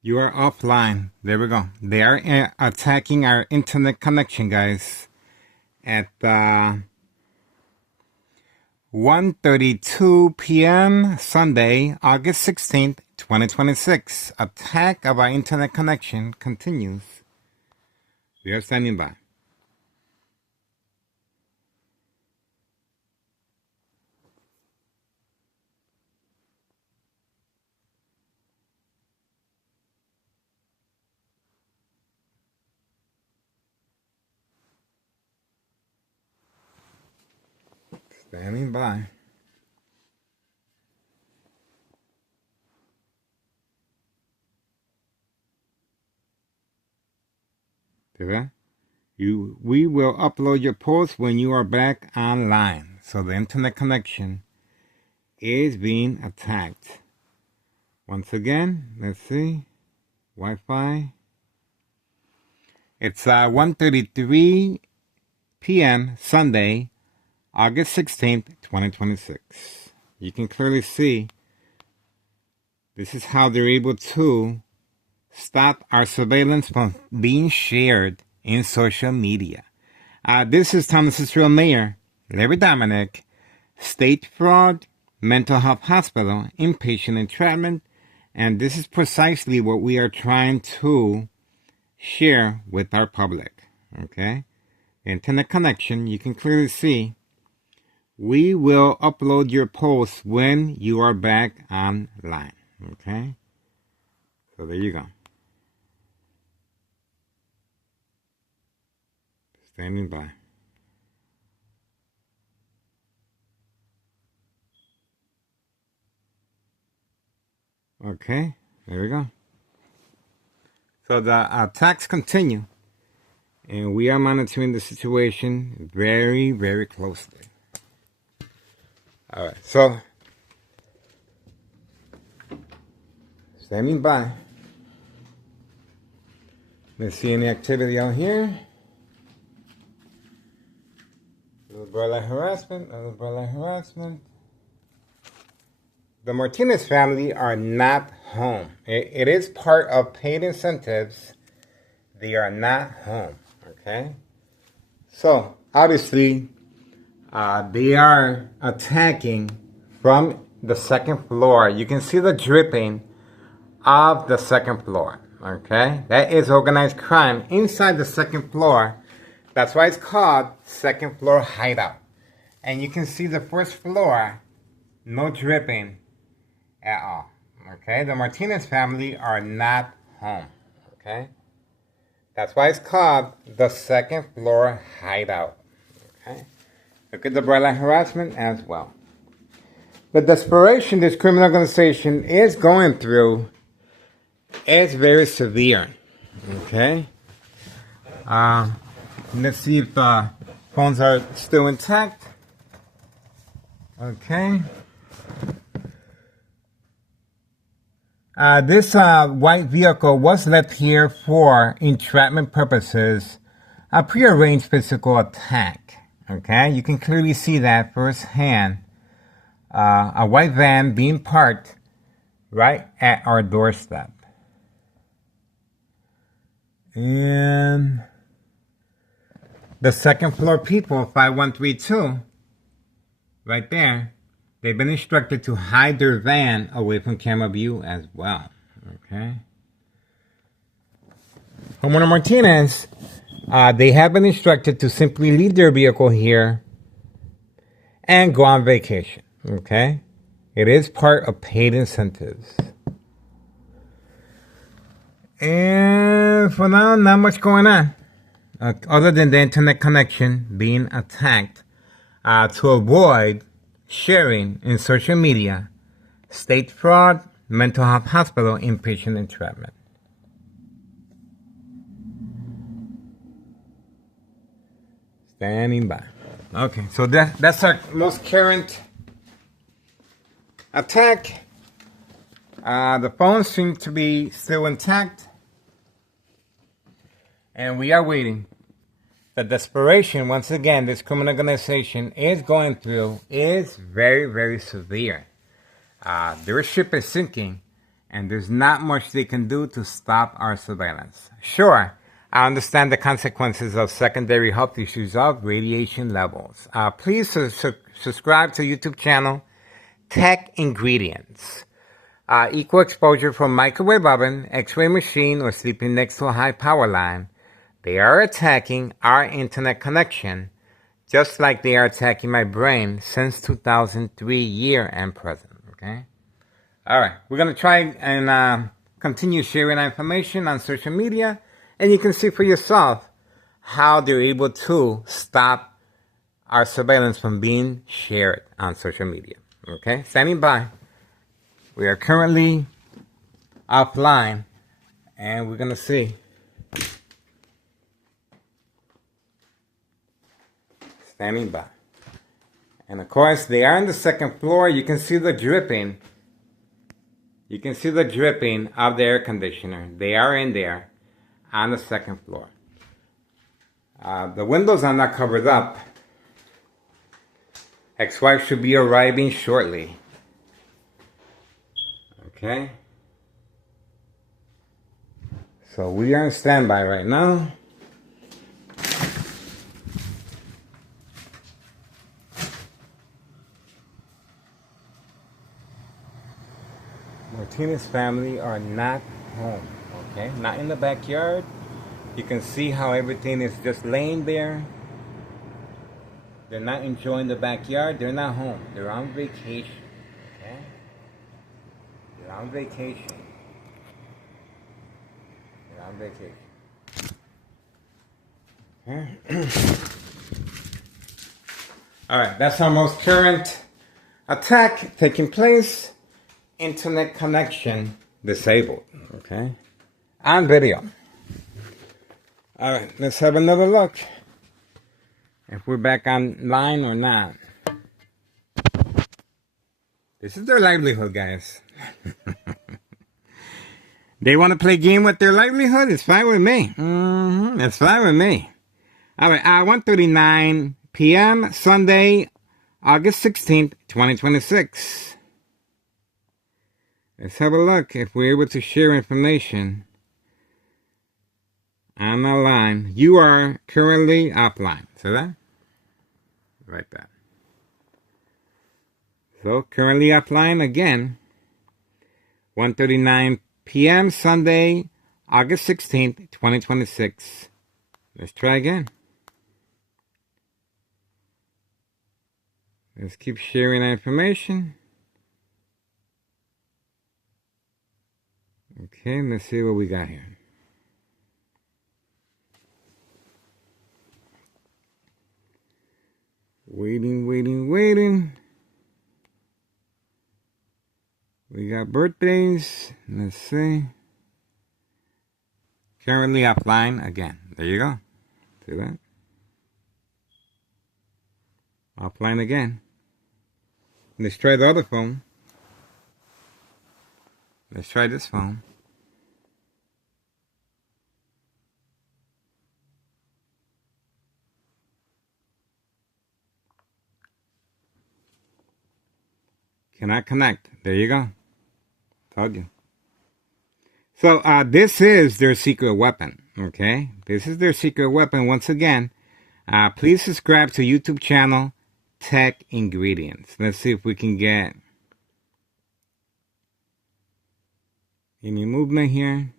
You are offline. There we go. They are attacking our internet connection, guys. At 1:32 p.m. Sunday, August 16th, 2026. Attack of our internet connection continues. We are standing by. Standing by. We will upload your post when you are back online. So the internet connection is being attacked. Once again, let's see. Wi-Fi. It's 1:33 p.m. Sunday, August 16th, 2026. You can clearly see this is how they're able to stop our surveillance from being shared in social media. This is Thomas Israel Mayor, Larry Dominic, State Fraud, Mental Health Hospital, Inpatient Entrapment, and this is precisely what we are trying to share with our public. Okay? The internet connection, you can clearly see. We will upload your posts when you are back online. Okay? So there you go. Standing by. Okay, there we go. So the attacks continue, and we are monitoring the situation very, very closely. All right, so standing by. Let's see any activity out here. Little brother harassment, little brother harassment. The Martinez family are not home. It is part of paid incentives. They are not home. Okay? So, obviously, they are attacking from the second floor. You can see the dripping of the second floor. Okay? That is organized crime inside the second floor. That's why it's called second floor hideout. And you can see the first floor, no dripping at all. Okay? The Martinez family are not home. Okay? That's why it's called the second floor hideout. Okay? Look at the bright light harassment as well. The desperation this criminal organization is going through is very severe. Okay? Let's see if the phones are still intact. Okay. This white vehicle was left here for entrapment purposes, a prearranged physical attack. Okay, you can clearly see that firsthand. A white van being parked right at our doorstep. And the second floor people, 5132, right there, they've been instructed to hide their van away from camera view as well. Okay. Homeowner Martinez, they have been instructed to simply leave their vehicle here and go on vacation. Okay. It is part of paid incentives. And for now, not much going on. Other than the internet connection being attacked to avoid sharing in social media, state fraud, mental health hospital, inpatient entrapment. Standing by. Okay, so that's our most current attack. The phones seem to be still intact. And we are waiting. The desperation, once again, this criminal organization is going through is very, very severe. Their ship is sinking, and there's not much they can do to stop our surveillance. Sure, I understand the consequences of secondary health issues of radiation levels. Please subscribe to YouTube channel Tech Ingredients. Equal exposure from microwave oven, x-ray machine, or sleeping next to a high power line. They are attacking our internet connection, just like they are attacking my brain since 2003 year and present, okay? All right, we're going to try and continue sharing information on social media, and you can see for yourself how they're able to stop our surveillance from being shared on social media, okay? Standing by. We are currently offline, and we're going to see. Standing by. And of course, they are on the second floor. You can see the dripping. You can see the dripping of the air conditioner. They are in there on the second floor. The windows are not covered up. Ex-wife should be arriving shortly. Okay. So we are on standby right now. Martinez family are not home. Okay, not in the backyard. You can see how everything is just laying there. They're not enjoying the backyard. They're not home. They're on vacation. Okay? They're on vacation. They're on vacation. Okay? Alright, that's our most current attack taking place. Internet connection disabled. Okay? On video. Alright, let's have another look. If we're back online or not. This is their livelihood, guys. They want to play game with their livelihood? It's fine with me. It's fine with me. Alright, 1:39 p.m. Sunday, August 16th, 2026. Let's have a look if we're able to share information on the line. You are currently offline. See that? Right there. So, currently offline again. 1:39 p.m. Sunday, August 16th, 2026. Let's try again. Let's keep sharing our information. Okay, let's see what we got here. Waiting. We got birthdays. Let's see. Currently offline again. There you go. See that? Offline again. Let's try the other phone. Let's try this phone. Cannot connect. There you go. Told you. So this is their secret weapon. Okay, this is their secret weapon. Once again, please subscribe to YouTube channel Tech Ingredients. Let's see if we can get any movement here.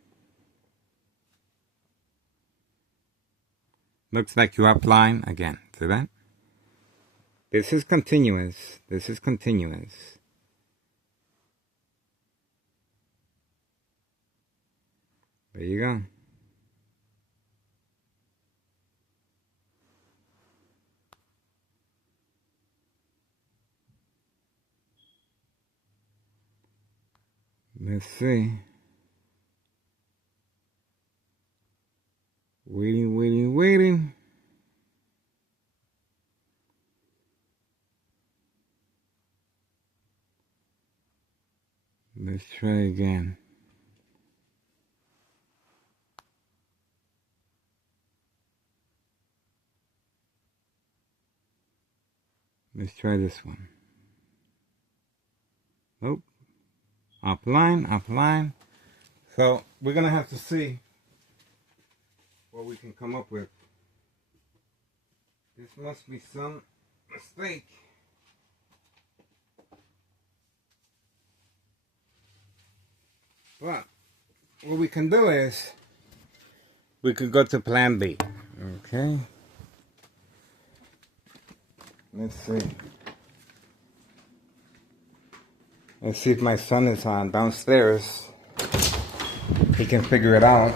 Looks like you're offline again. See that? This is continuous. This is continuous. There you go. Let's see. Waiting. Let's try again. Let's try this one. Nope. offline. So we're gonna have to see what we can come up with. This must be some mistake. But what we can do is we could go to plan B. Okay. Let's see. Let's see if my son is on downstairs. He can figure it out.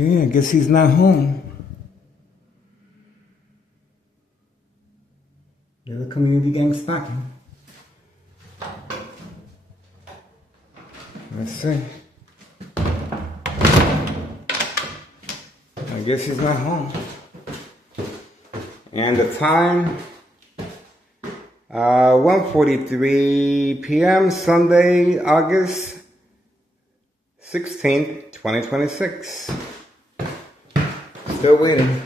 Okay, I guess he's not home. The community gang stocking. Let's see. I guess he's not home. And the time, 1:43 p.m. Sunday, August 16th, 2026. Still waiting.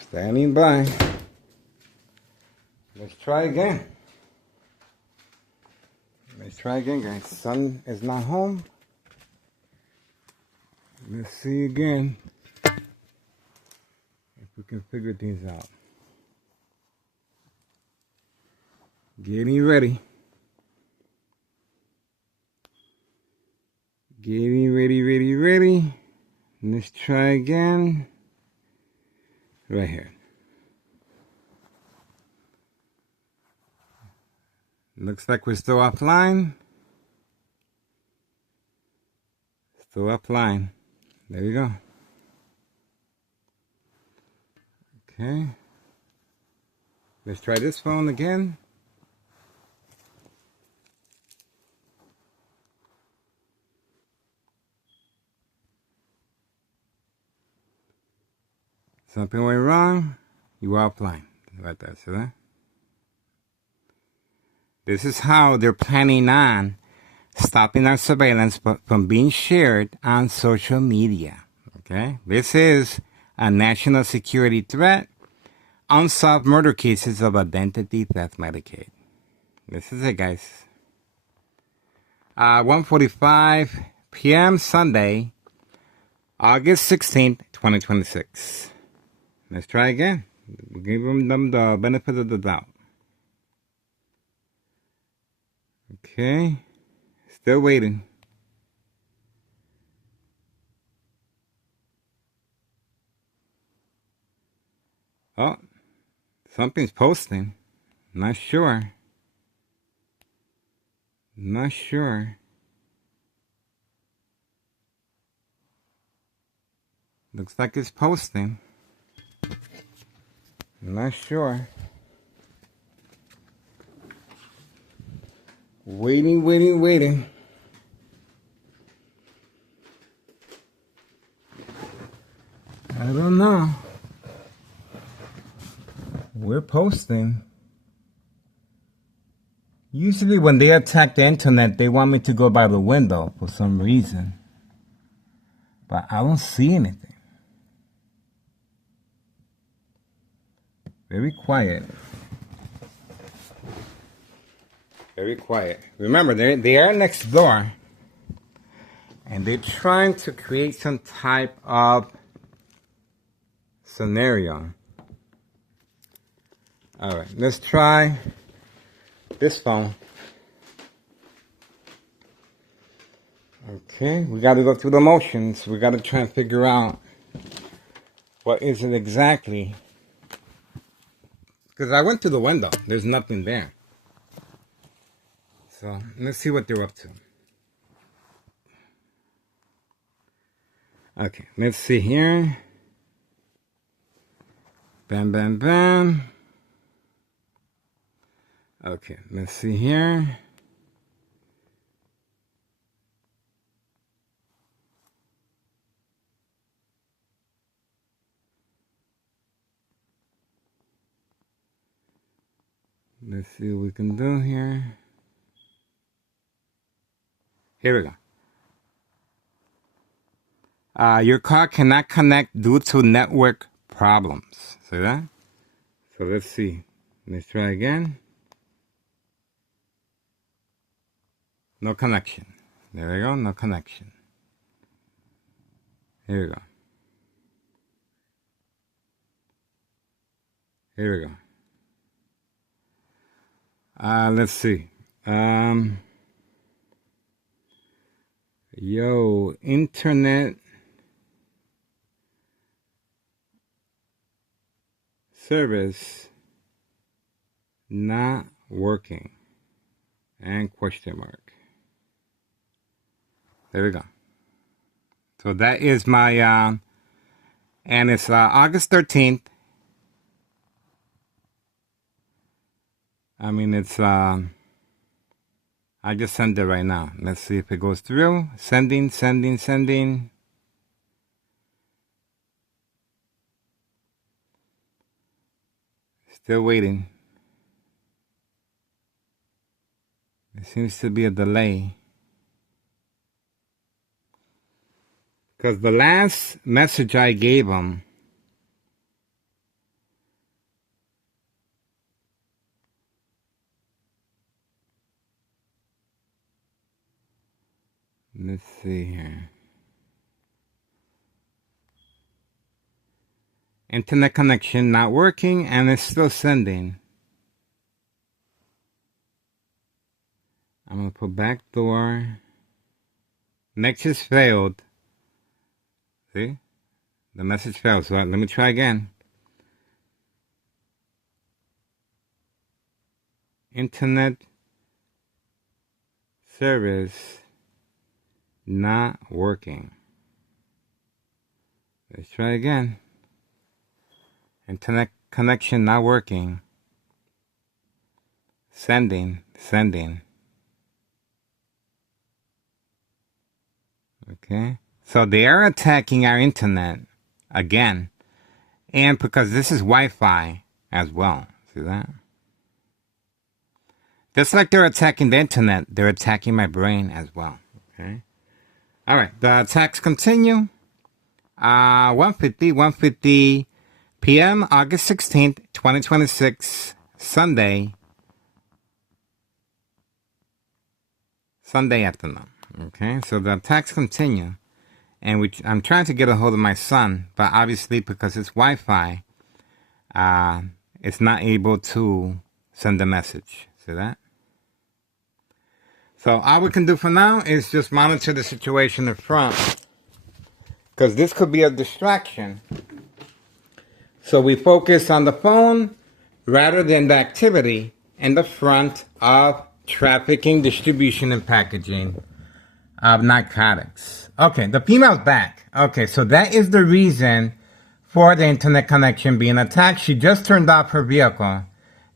Standing by. Let's try again. Let's try again, guys. Son is not home. Let's see again if we can figure things out. Getting ready. Getting ready. Let's try again. Right here. Looks like we're still offline. Still offline. There you go. Okay. Let's try this phone again. Something went wrong. You are offline. Right there, see that? This is how they're planning on stopping our surveillance from being shared on social media. Okay? This is a national security threat. Unsolved murder cases of identity theft Medicaid. This is it, guys. 1:45 p.m. Sunday, August 16th, 2026. Let's try again. We'll give them the benefit of the doubt. Okay. Still waiting. Oh, something's posting. Not sure. Not sure. Looks like it's posting. Not sure. Waiting. I don't know. We're posting. Usually when they attack the internet, they want me to go by the window for some reason. But I don't see anything. Very quiet. Very quiet. Remember, they are next door. And they're trying to create some type of scenario. All right, let's try this phone. Okay, we got to go through the motions. We got to try and figure out what is it exactly. Because I went through the window. There's nothing there. So let's see what they're up to. Okay, let's see here. Bam, bam, bam. Okay, let's see here. Let's see what we can do here. Here we go. Your car cannot connect due to network problems. See that? So let's see. Let's try again. No connection. There we go. No connection. Here we go. Here we go. Let's see. Internet service not working. And question mark. There we go. So that is my, and it's August 13th. I mean, it's, I just sent it right now. Let's see if it goes through. Sending. Still waiting. There seems to be a delay. Because the last message I gave them, let's see here. Internet connection not working, and it's still sending. I'm going to put backdoor. Nexus failed. See? The message failed. So let me try again. Internet service not working. Let's try again. Internet connection not working. Sending. Okay. So they are attacking our internet again. And because this is Wi-Fi as well. See that? Just like they're attacking the internet, they're attacking my brain as well. Okay. All right. The attacks continue. 1:50 p.m. August 16th, 2026, Sunday afternoon. Okay, so the attacks continue, and I'm trying to get a hold of my son, but obviously because it's Wi-Fi, it's not able to send a message. See that? So all we can do for now is just monitor the situation in front, because this could be a distraction. So we focus on the phone rather than the activity in the front of trafficking, distribution, and packaging of narcotics. Okay, the female's back. Okay, so that is the reason for the internet connection being attacked. She just turned off her vehicle.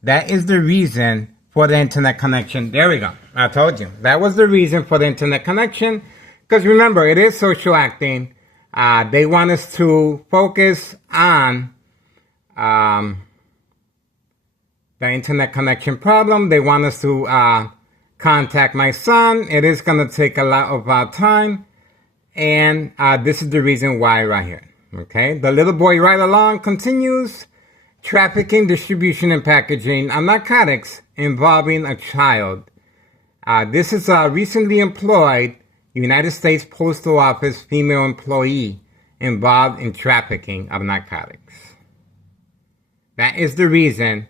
That is the reason for the internet connection. There we go. I told you. That was the reason for the internet connection. Because remember, it is social acting. They want us to focus on the internet connection problem. They want us to contact my son. It is going to take a lot of time. And this is the reason why right here. Okay. The little boy right along continues. Trafficking, distribution, and packaging of narcotics involving a child. This is recently employed United States Postal Office female employee involved in trafficking of narcotics. That is the reason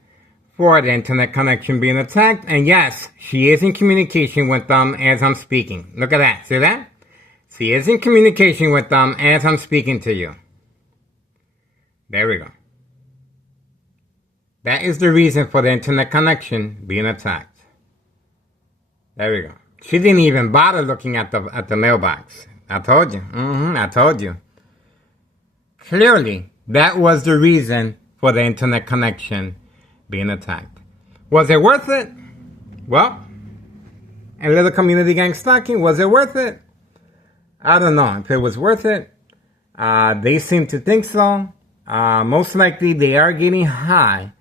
for the internet connection being attacked. And yes, she is in communication with them as I'm speaking. Look at that. See that? She is in communication with them as I'm speaking to you. There we go. That is the reason for the internet connection being attacked. There we go. She didn't even bother looking at the mailbox. I told you. I told you. Clearly, that was the reason for the internet connection being attacked. Was it worth it? Well, a little community gang stalking, was it worth it? I don't know if it was worth it. They seem to think so. Most likely they are getting high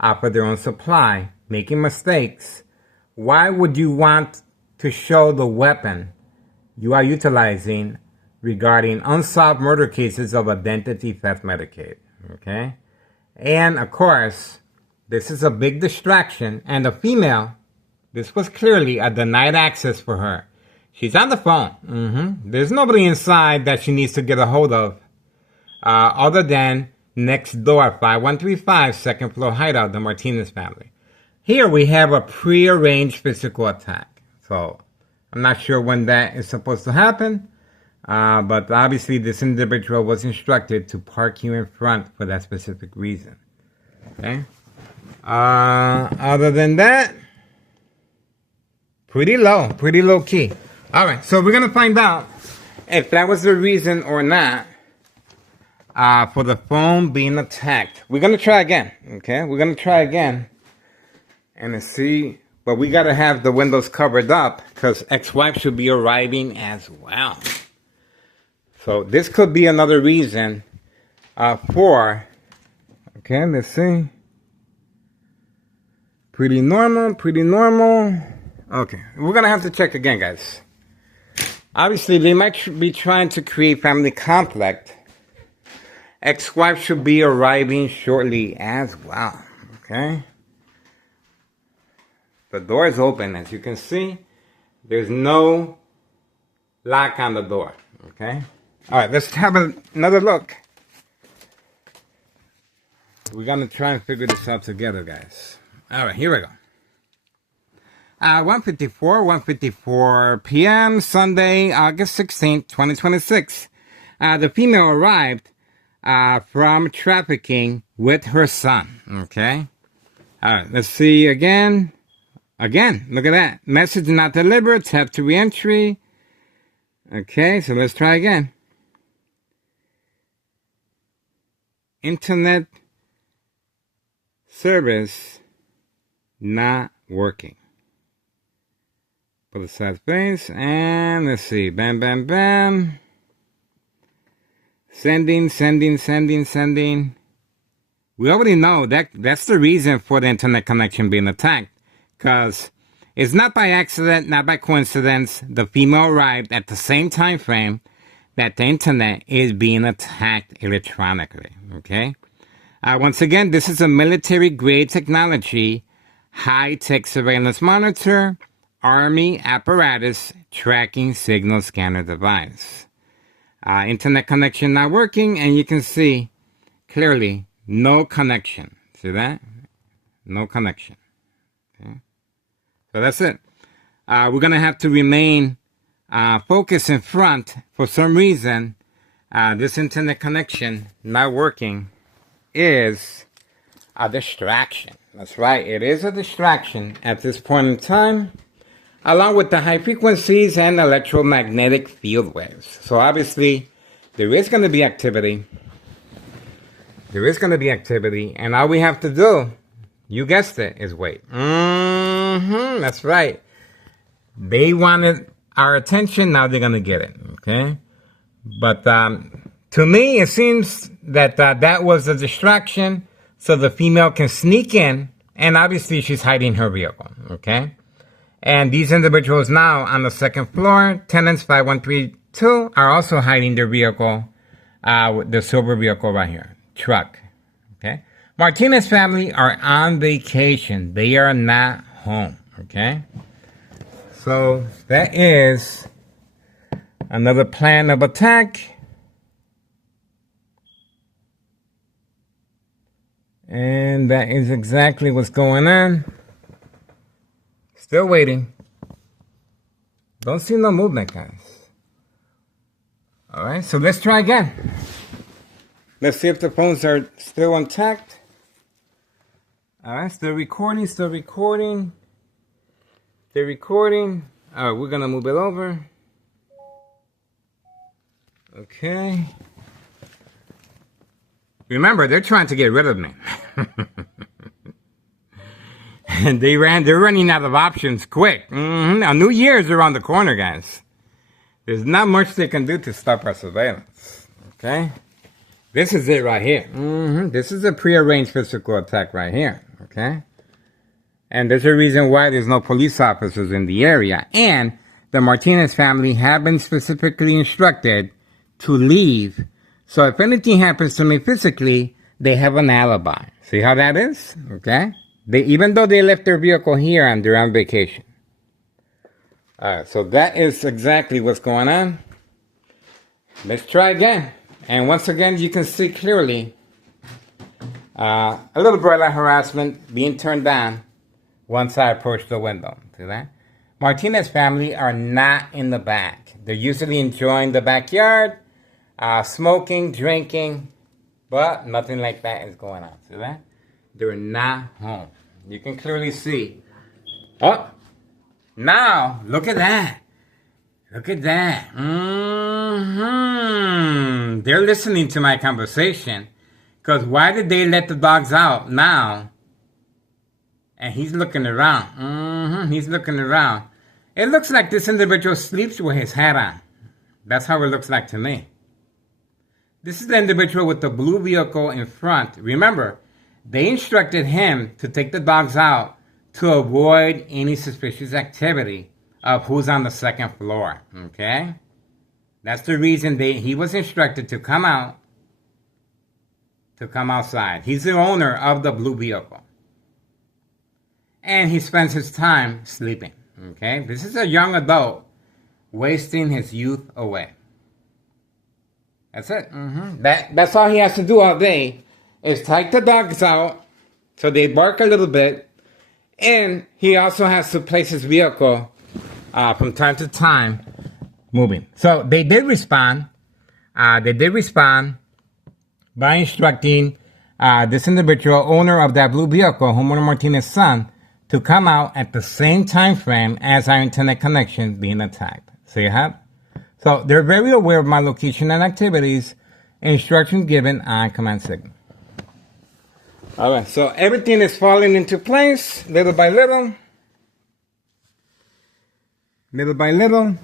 off of their own supply, making mistakes. Why would you want to show the weapon you are utilizing regarding unsolved murder cases of identity theft Medicaid? Okay? And of course, this is a big distraction. And the female, this was clearly a denied access for her. She's on the phone. There's nobody inside that she needs to get a hold of other than next door, 5135, second floor hideout, the Martinez family. Here we have a prearranged physical attack. So I'm not sure when that is supposed to happen. But obviously this individual was instructed to park you in front for that specific reason. Okay? Other than that, pretty low key. Alright, so we're going to find out if that was the reason or not for the phone being attacked. We're going to try again, okay? We're going to try again and see, but we got to have the windows covered up because ex-wife should be arriving as well. So this could be another reason for, okay, let's see. Pretty normal. Okay, we're going to have to check again, guys. Obviously, they might be trying to create family conflict. Ex-wife should be arriving shortly as well, okay? The door is open, as you can see. There's no lock on the door, okay? All right, let's have another look. We're going to try and figure this out together, guys. All right, here we go. 1:54 p.m. Sunday, August 16th, 2026. The female arrived from trafficking with her son, okay? All right, let's see again. Again, look at that. Message not delivered, tap to reentry. Okay, so let's try again. Internet service not working. Put a sad face, and let's see. Bam, bam, bam. Sending. We already know that's the reason for the internet connection being attacked. Because it's not by accident, not by coincidence, the female arrived at the same time frame that the internet is being attacked electronically, okay? Once again, this is a military-grade technology, high-tech surveillance monitor, Army apparatus tracking signal scanner device. Internet connection not working, and you can see clearly no connection. See that? No connection. Okay. So that's it. We're going to have to remain focused in front. For some reason, this internet connection not working is a distraction. That's right. It is a distraction at this point in time, along with the high frequencies and electromagnetic field waves. So obviously, there is going to be activity. And all we have to do, you guessed it, is wait. That's right. They wanted our attention, now they're going to get it, okay? But to me, it seems that that was a distraction so the female can sneak in, and obviously she's hiding her vehicle, okay? And these individuals now on the second floor, tenants 5132, are also hiding their vehicle, the silver vehicle right here, truck, okay? Martinez family are on vacation. They are not home, okay? So that is Another plan of attack. And that is exactly what's going on. Still waiting. Don't see no movement, guys. Alright, so let's try again. Let's see if the phones are still intact. Alright, still recording, still recording. Still recording. Alright, we're gonna move it over. Okay. Remember, they're trying to get rid of me. And they're running out of options quick. Now, New Year's around the corner, guys. There's not much they can do to stop our surveillance. Okay? This is it right here. This is a prearranged physical attack right here. Okay? And there's a reason why there's no police officers in the area. And the Martinez family have been specifically instructed to leave. So if anything happens to me physically, they have an alibi. See how that is? Okay? Even though they left their vehicle here and they're on vacation. Alright, so that is exactly what's going on. Let's try again. And once again, you can see clearly a little bright light harassment being turned on once I approach the window. See that? Martinez family are not in the back. They're usually enjoying the backyard, smoking, drinking, but nothing like that is going on. See that? They're not home. You can clearly see. Oh, now look at that. Look at that. They're listening to my conversation. Because why did they let the dogs out now? And he's looking around. He's looking around. It looks like this individual sleeps with his hat on. That's how it looks like to me. This is the individual with the blue vehicle in front. Remember, they instructed him to take the dogs out to avoid any suspicious activity of who's on the second floor. Okay? That's the reason he was instructed to come out, to come outside. He's the owner of the blue vehicle. And he spends his time sleeping. Okay? This is a young adult wasting his youth away. That's it. That's all he has to do all day is take the dogs out so they bark a little bit. And he also has to place his vehicle from time to time moving. So they did respond. They did respond by instructing this individual, owner of that blue vehicle, homeowner Martinez's son, to come out at the same time frame as our internet connection being attacked. So you have. So they're very aware of my location and activities. Instructions given on command signal. Alright, so everything is falling into place little by little. Little by little.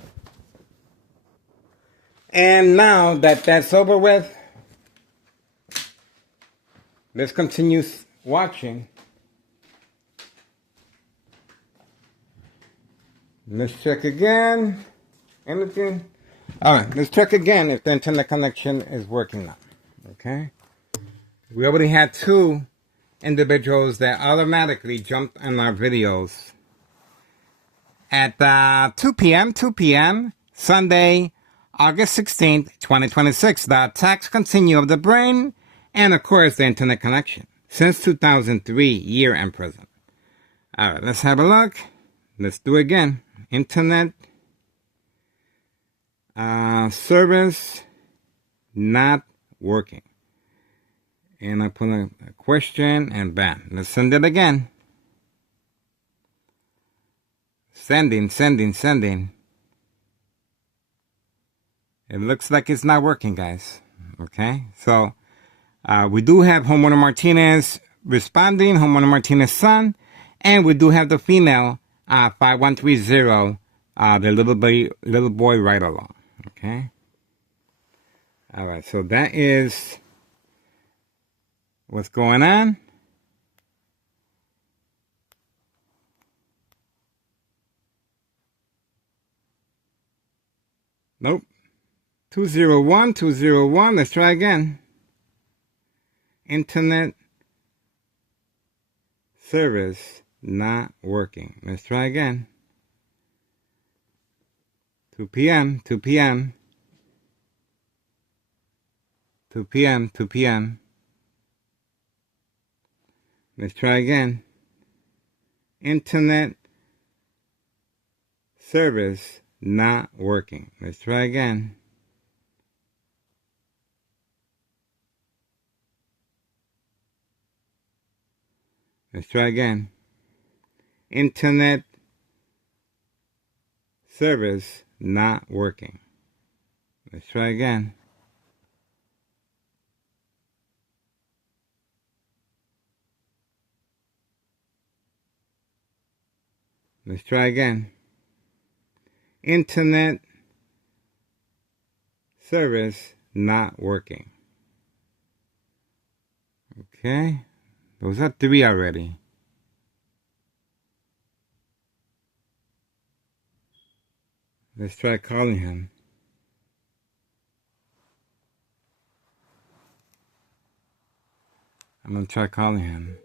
And now that that's over with, let's continue watching. Let's check again. Anything? Alright, let's check again if the internet connection is working now. Okay? We already had two individuals that automatically jumped on our videos at 2 p.m. Sunday, August 16th, 2026. The attacks continue of the brain and, of course, the internet connection since 2003, year and present. All right, let's have a look. Let's do it again. Internet service not working. And I put a question and bam. Let's send it again. Sending. It looks like it's not working, guys. Okay, so we do have homeowner Martinez responding, homeowner Martinez's son, and we do have the female 5130, the little boy right along. Okay. All right, so that is what's going on. Nope. 201. Let's try again. Internet service not working. Let's try again. 2 p.m., 2 p.m., 2 p.m., 2 p.m. Let's try again. Internet service not working. Let's try again. Let's try again. Internet service not working. Let's try again. Let's try again. Internet service not working. Okay. Those are 3 already. Let's try calling him. I'm going to try calling him.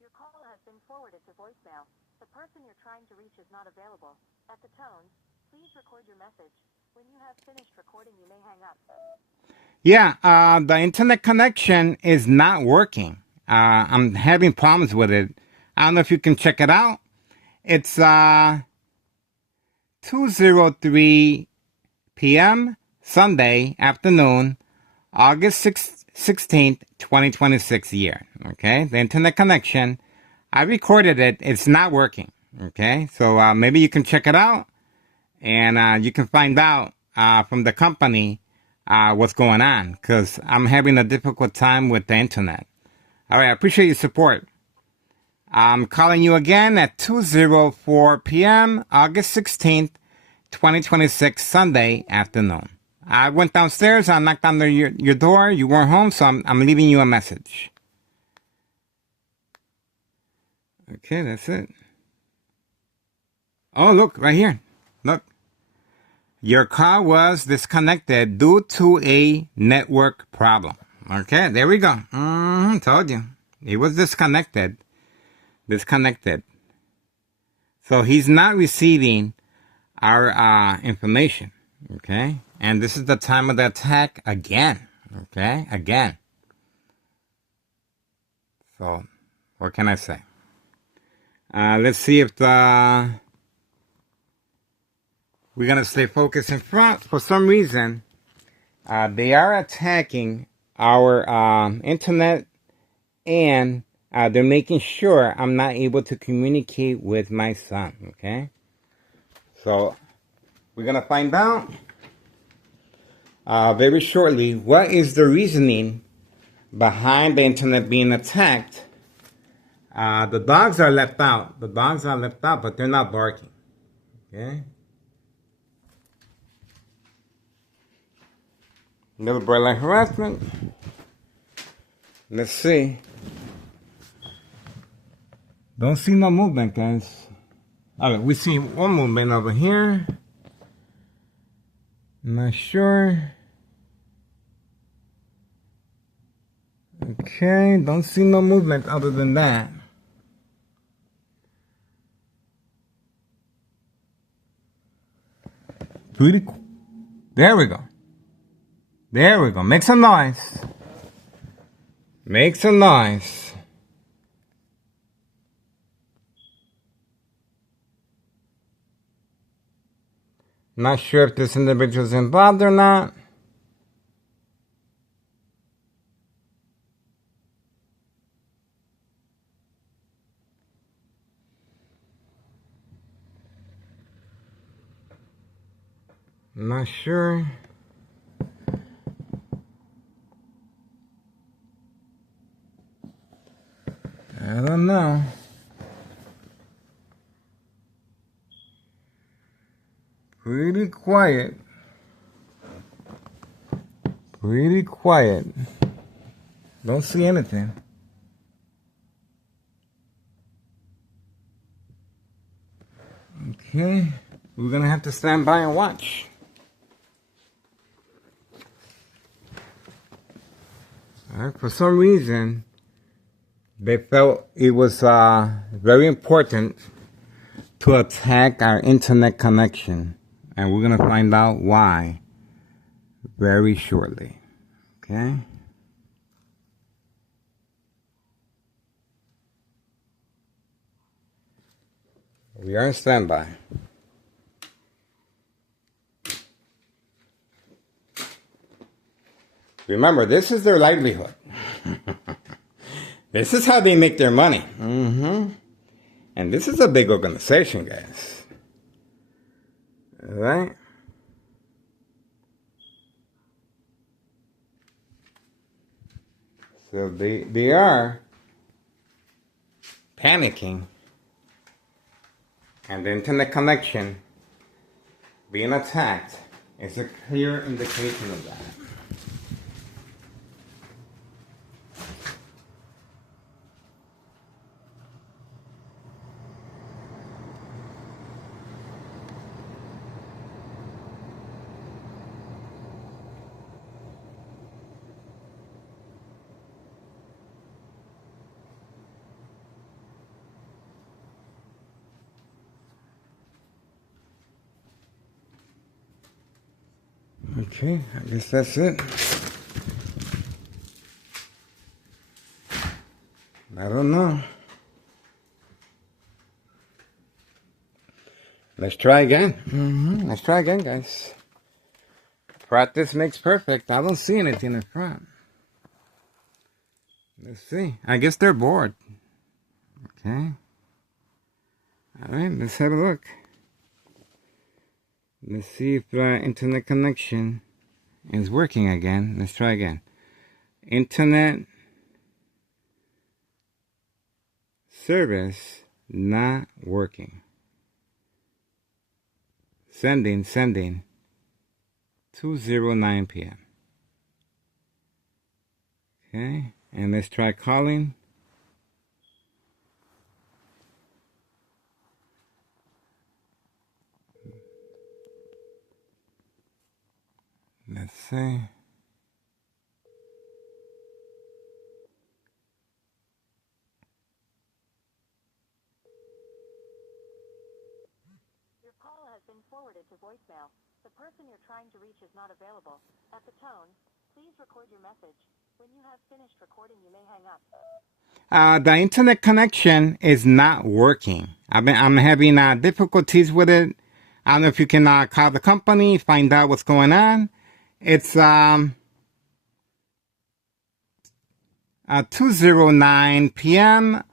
Your call has been forwarded to voicemail. The person you're trying to reach is not available. At the tone, please record your message. When you have finished recording, you may hang up. Yeah, the internet connection is not working. I'm having problems with it. I don't know if you can check it out. It's 2:03 p.m. Sunday afternoon, August 16th, 2026 year. Okay, the internet connection. I recorded it. It's not working. Okay, so maybe you can check it out, and you can find out from the company what's going on, because I'm having a difficult time with the internet. All right, I appreciate your support. I'm calling you again at 2:04 p.m. August 16th, 2026, Sunday afternoon. I went downstairs, I knocked on your door, you weren't home, so I'm leaving you a message. Okay, that's it. Oh, look, right here. Look. Your call was disconnected due to a network problem. Okay, there we go. Told you. It was disconnected. Disconnected. So he's not receiving our information. Okay? And this is the time of the attack again. Okay? Again. So, what can I say? Let's see if we're going to stay focused in front. For some reason, they are attacking our internet, and they're making sure I'm not able to communicate with my son. Okay? So, we're going to find out very shortly what is the reasoning behind the internet being attacked. The dogs are left out. The dogs are left out, but they're not barking. Okay? Little bird-like harassment. Let's see. Don't see no movement, guys. All right, we see one movement over here. Not sure. Okay, don't see no movement other than that. Pretty cool. There we go. There we go. Make some noise. Make some noise. Not sure if this individual's involved or not. Not sure. I don't know. Pretty quiet. Pretty quiet. Don't see anything. Okay. we're gonna have to stand by and watch. All right, for some reason, they felt it was very important to attack our internet connection. And we're going to find out why very shortly. Okay? We are on standby. Remember, this is their livelihood. This is how they make their money. And this is a big organization, guys. All right? So they are panicking. And the internet connection being attacked is a clear indication of that. Okay, I guess that's it. I don't know. Let's try again. Let's try again, guys. Practice makes perfect. I don't see anything in front. Let's see. I guess they're bored. Okay. All right, let's have a look. Let's see if internet connection is working again. Let's try again. Internet service not working. Sending 2:09 p.m. Okay, and let's try calling. Let's see. Your call has been forwarded to voicemail. The person you're trying to reach is not available. At the tone, please record your message. When you have finished recording, you may hang up. The internet connection is not working. I'm having difficulties with it. I don't know if you can call the company, find out what's going on. It's 2:09 p.m.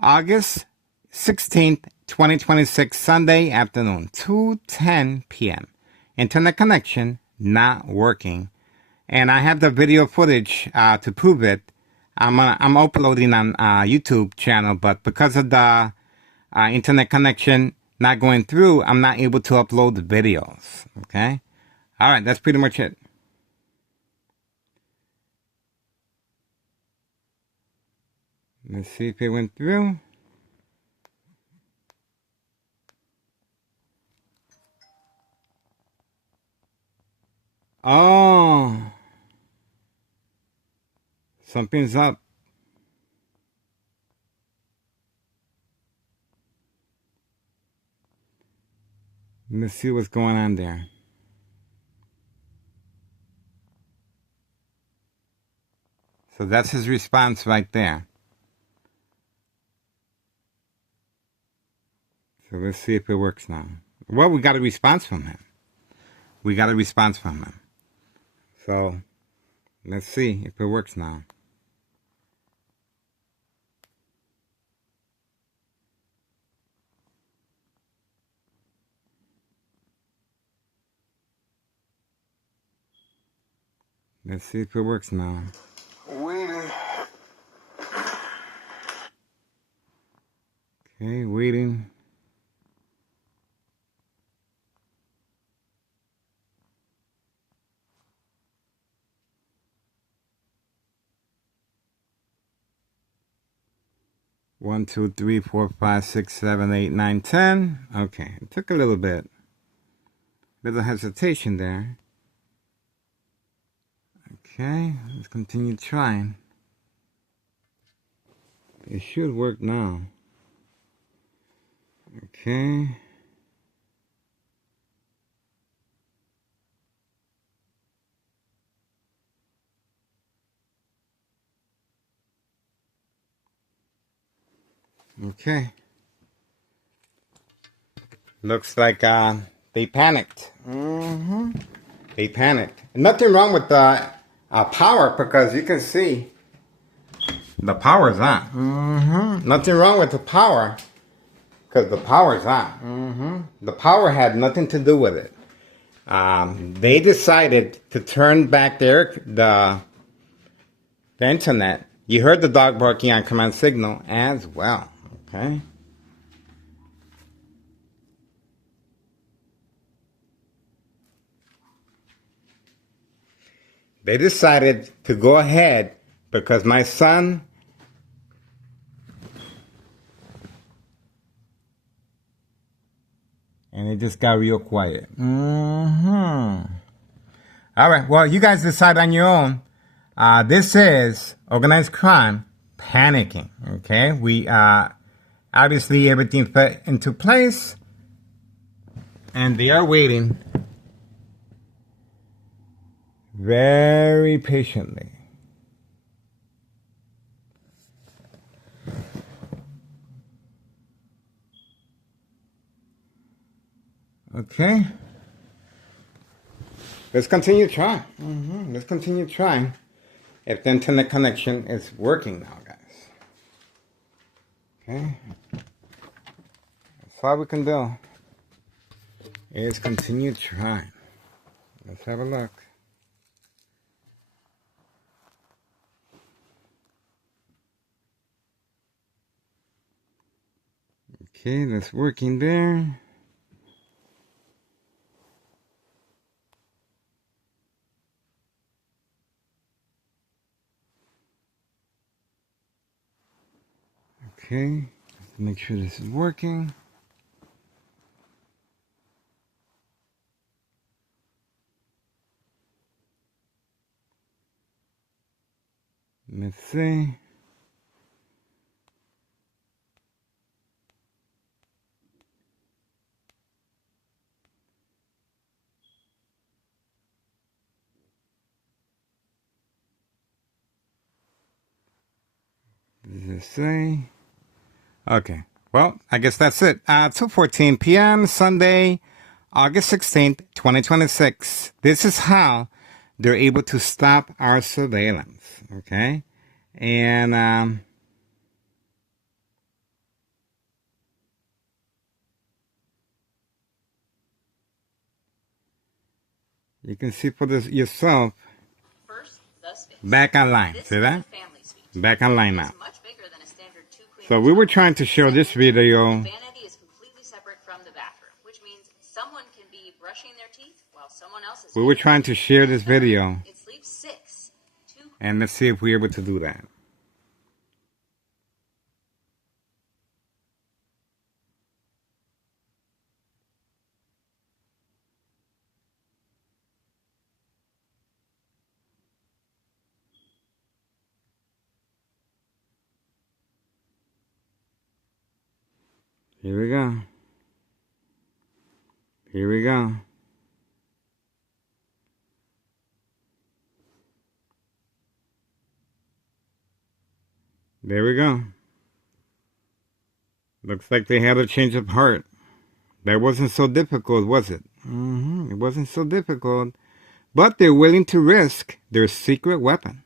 August 16th, 2026, Sunday afternoon, 2:10 p.m. Internet connection not working, and I have the video footage to prove it. I'm uploading on YouTube channel, but because of the internet connection not going through, I'm not able to upload the videos. Okay, all right, that's pretty much it. Let's see if it went through. Oh, something's up. Let's see what's going on there. So that's his response right there. So let's see if it works now. Well, we got a response from him. So let's see if it works now. Let's see if it works now. Okay, waiting. One, two, three, four, five, six, seven, eight, nine, 10. Okay, it took a little bit. Little hesitation there. Okay, let's continue trying. It should work now. Okay. Okay. Looks like they panicked. They panicked. Nothing wrong with the power because you can see the power's on. Nothing wrong with the power because the power's on. The power had nothing to do with it. They decided to turn back the internet. You heard the dog barking on command signal as well. Okay. They decided to go ahead because my son and it just got real quiet. All right. Well, you guys decide on your own. This is organized crime panicking. Okay. We obviously everything put into place, and they are waiting very patiently. Okay. Let's continue trying. Let's continue trying. If the internet connection is working now, guys. Okay. That's all we can do. Is continue trying. Let's have a look. Okay, that's working there. Okay, let's make sure this is working. Let's see. Does it say? Okay. Well, I guess that's it. 2:14 p.m. Sunday, August 16th, 2026. This is how they're able to stop our surveillance. Okay. And you can see for this yourself. First, the Sphinx. Back online. This See that? is the family suite. Back online now. It's much bigger than a standard two-queen. So we were trying to show this video. Vanity is completely separate from the bathroom, which means someone can be brushing their teeth while someone else is. We were trying to share this video. It sleeps 6. And let's see if we're able to do that. Here we go. Here we go. There we go. Looks like they had a change of heart. That wasn't so difficult, was it? It wasn't so difficult. But they're willing to risk their secret weapon.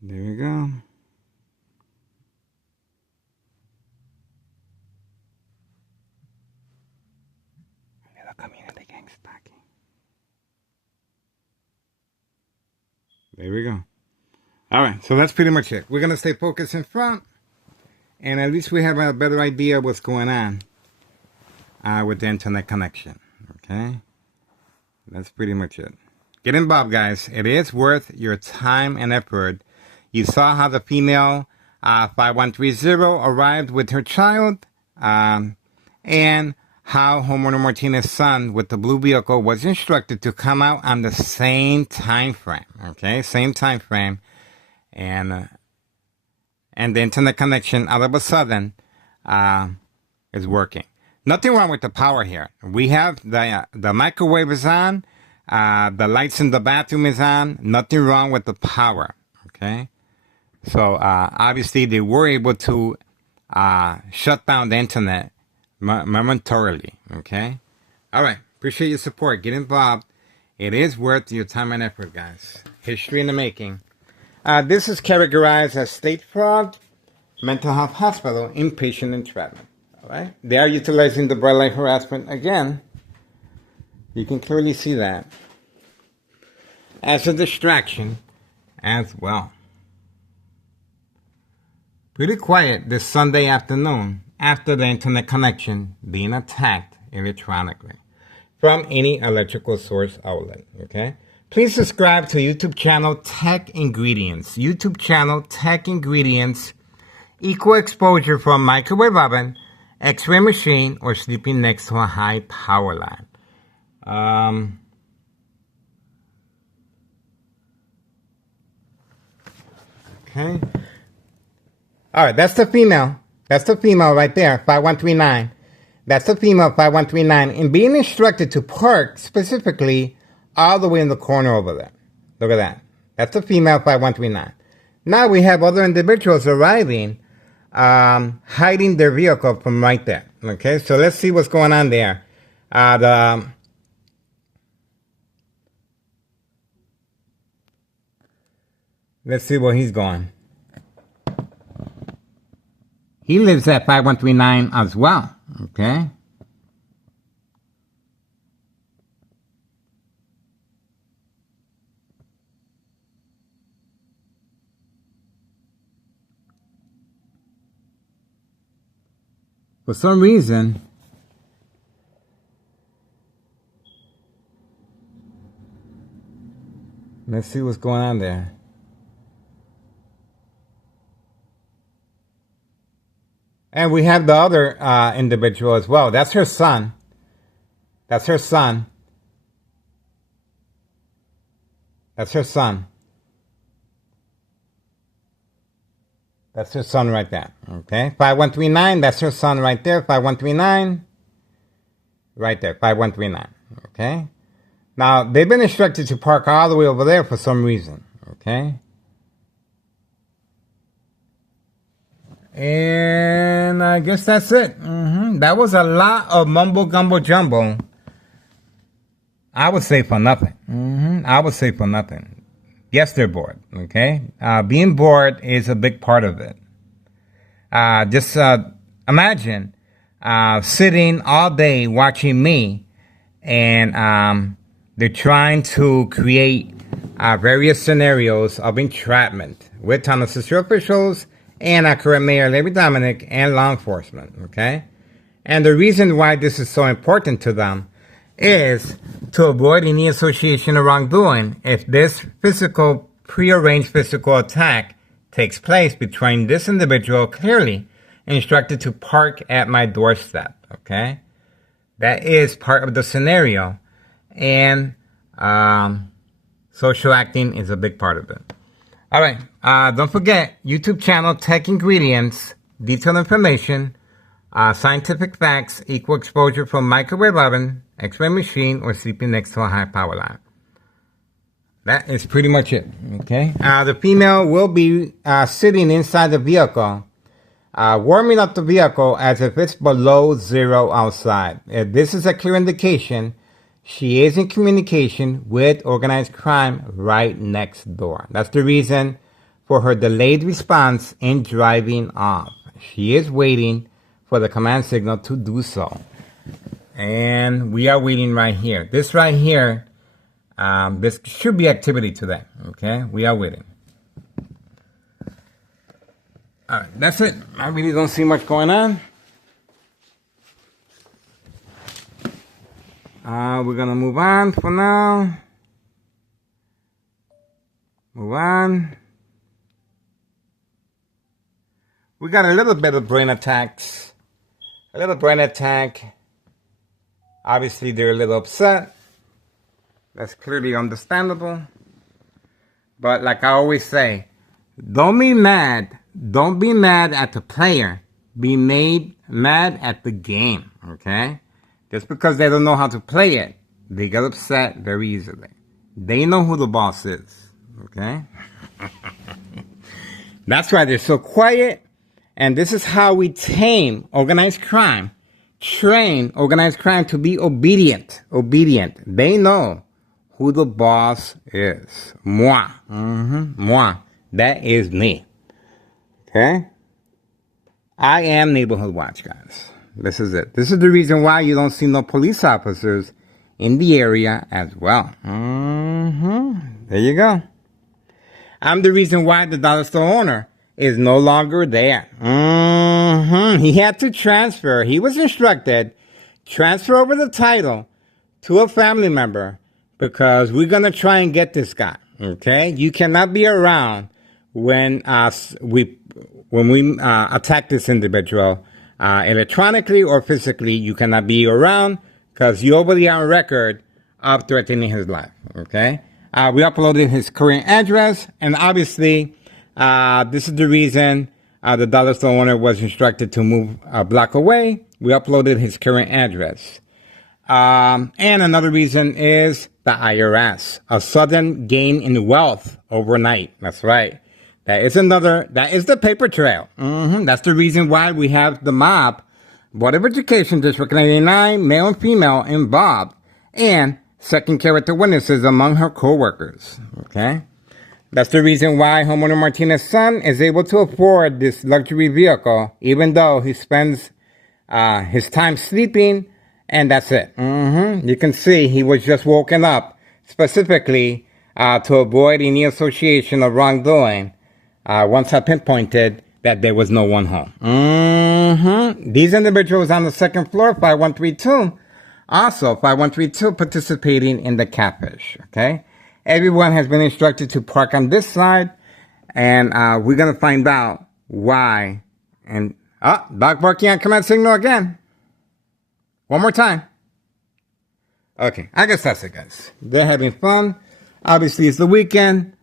There we go. Little community gang stacking. There we go. All right, so that's pretty much it. We're going to stay focused in front, And at least we have a better idea of what's going on with the internet connection. Okay? That's pretty much it. Get involved, guys. It is worth your time and effort. You saw how the female 5130 arrived with her child, and how Homeowner Martinez's son with the blue vehicle was instructed to come out on the same time frame. Okay, same time frame, and the internet connection all of a sudden is working. Nothing wrong with the power here. We have the microwave is on, the lights in the bathroom is on. Nothing wrong with the power. Okay, so obviously they were able to shut down the internet momentarily. Okay, all right. Appreciate your support. Get involved. It is worth your time and effort, guys. History in the making. This is categorized as State Fraud, Mental Health Hospital, Inpatient Entrapment. All right. They are utilizing the bright light harassment again. You can clearly see that as a distraction as well. Pretty quiet this Sunday afternoon after the internet connection being attacked electronically from any electrical source outlet. Okay, please subscribe to YouTube channel Tech Ingredients. YouTube channel Tech Ingredients. Equal exposure from microwave oven, X-ray machine, or sleeping next to a high power line. Okay. All right, that's the female. That's the female right there, 5139. That's the female, 5139. And being instructed to park specifically all the way in the corner over there. Look at that. That's the female, 5139. Now we have other individuals arriving, hiding their vehicle from right there. Okay, so let's see what's going on there. Let's see where he's going. He lives at 5139 as well, okay? For some reason, let's see what's going on there. And we have the other individual as well. That's her son. That's her son. That's her son. That's her son right there. Okay. 5139. That's her son right there. 5139. Right there. 5139. Okay. Now, they've been instructed to park all the way over there for some reason. Okay. And I guess that's it. That was a lot of mumbo gumbo jumbo. I would say for nothing. I would say for nothing. Yes, they're bored. Okay, being bored is a big part of it. Just imagine sitting all day watching me, and they're trying to create various scenarios of entrapment with Thomas Cicero officials and our current Mayor Larry Dominic and law enforcement, okay? And the reason why this is so important to them is to avoid any association or wrongdoing if this prearranged physical attack takes place between this individual clearly instructed to park at my doorstep, okay? That is part of the scenario, and social acting is a big part of it. All right. Don't forget, YouTube channel Tech Ingredients, detailed information, scientific facts, equal exposure from microwave oven, X-ray machine, or sleeping next to a high power line. That is pretty much it. Okay. The female will be sitting inside the vehicle, warming up the vehicle as if it's below zero outside. If this is a clear indication, she is in communication with organized crime right next door. That's the reason for her delayed response in driving off. She is waiting for the command signal to do so. And we are waiting right here. This right here, this should be activity today. Okay, we are waiting. All right, that's it. I really don't see much going on. We're gonna move on for now. Move on. We got a little bit of brain attacks. A little brain attack. Obviously, they're a little upset. That's clearly understandable. But like I always say, don't be mad. Don't be mad at the player. Be made mad at the game, okay? Just because they don't know how to play it, they get upset very easily. They know who the boss is, okay? That's why they're so quiet. And this is how we tame organized crime. Train organized crime to be obedient. Obedient. They know who the boss is. Moi. Moi. That is me. Okay? I am Neighborhood Watch, guys. This is it. This is the reason why you don't see no police officers in the area as well. There you go. I'm the reason why the dollar store owner is no longer there. He had to transfer. He was instructed, transfer over the title to a family member because we're going to try and get this guy. Okay? You cannot be around when we attack this individual electronically or physically. You cannot be around because you're already on record of threatening his life. Okay? We uploaded his current address, and obviously, this is the reason the dollar store owner was instructed to move a block away. We uploaded his current address. And another reason is the IRS. A sudden gain in wealth overnight. That's right. That is the paper trail. That's the reason why we have the mob, Board of Education, District 99, male and female, involved, and second character witnesses among her co-workers. Okay? That's the reason why homeowner Martinez's son is able to afford this luxury vehicle, even though he spends his time sleeping, and that's it. You can see he was just woken up specifically to avoid any association of wrongdoing once I pinpointed that there was no one home. These individuals on the second floor, 5132, also 5132, participating in the catfish, okay? Everyone has been instructed to park on this side, and we're going to find out why. And, dog barking on command signal again. One more time. Okay, I guess that's it, guys. They're having fun. Obviously, it's the weekend.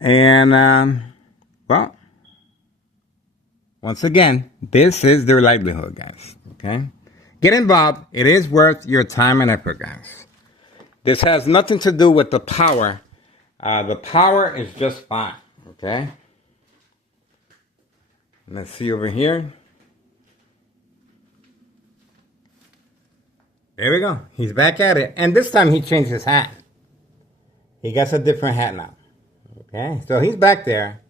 And, well, once again, this is their livelihood, guys. Okay? Get involved. It is worth your time and effort, guys. This has nothing to do with the power. The power is just fine, okay? Let's see over here. There we go. He's back at it. And this time he changed his hat. He gets a different hat now. Okay? So he's back there.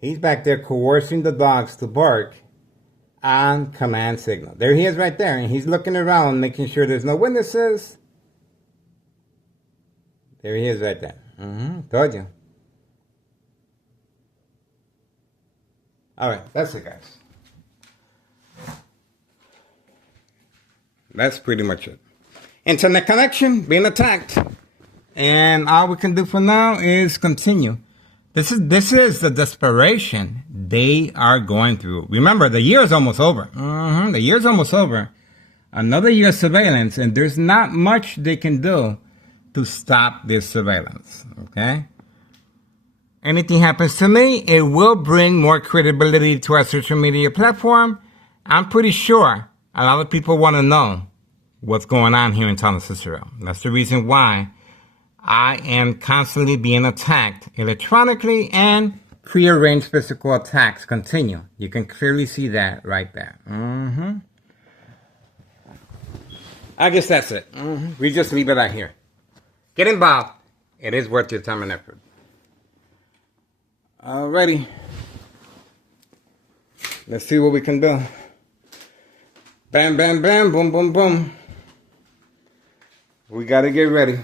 He's back there coercing the dogs to bark on command signal. There he is right there. And he's looking around, making sure there's no witnesses. There he is right there. Told you. All right, that's it, guys. That's pretty much it. Internet connection being attacked. And all we can do for now is continue. This is the desperation they are going through. Remember, the year is almost over. The year is almost over. Another year of surveillance, and there's not much they can do to stop this surveillance, okay? Anything happens to me, it will bring more credibility to our social media platform. I'm pretty sure a lot of people want to know what's going on here in Talas, Israel. That's the reason why I am constantly being attacked electronically, and prearranged physical attacks continue. You can clearly see that right there. I guess that's it. We just leave it out here. Get involved. It is worth your time and effort. Alrighty. Let's see what we can do. Bam, bam, bam, boom, boom, boom. We gotta get ready.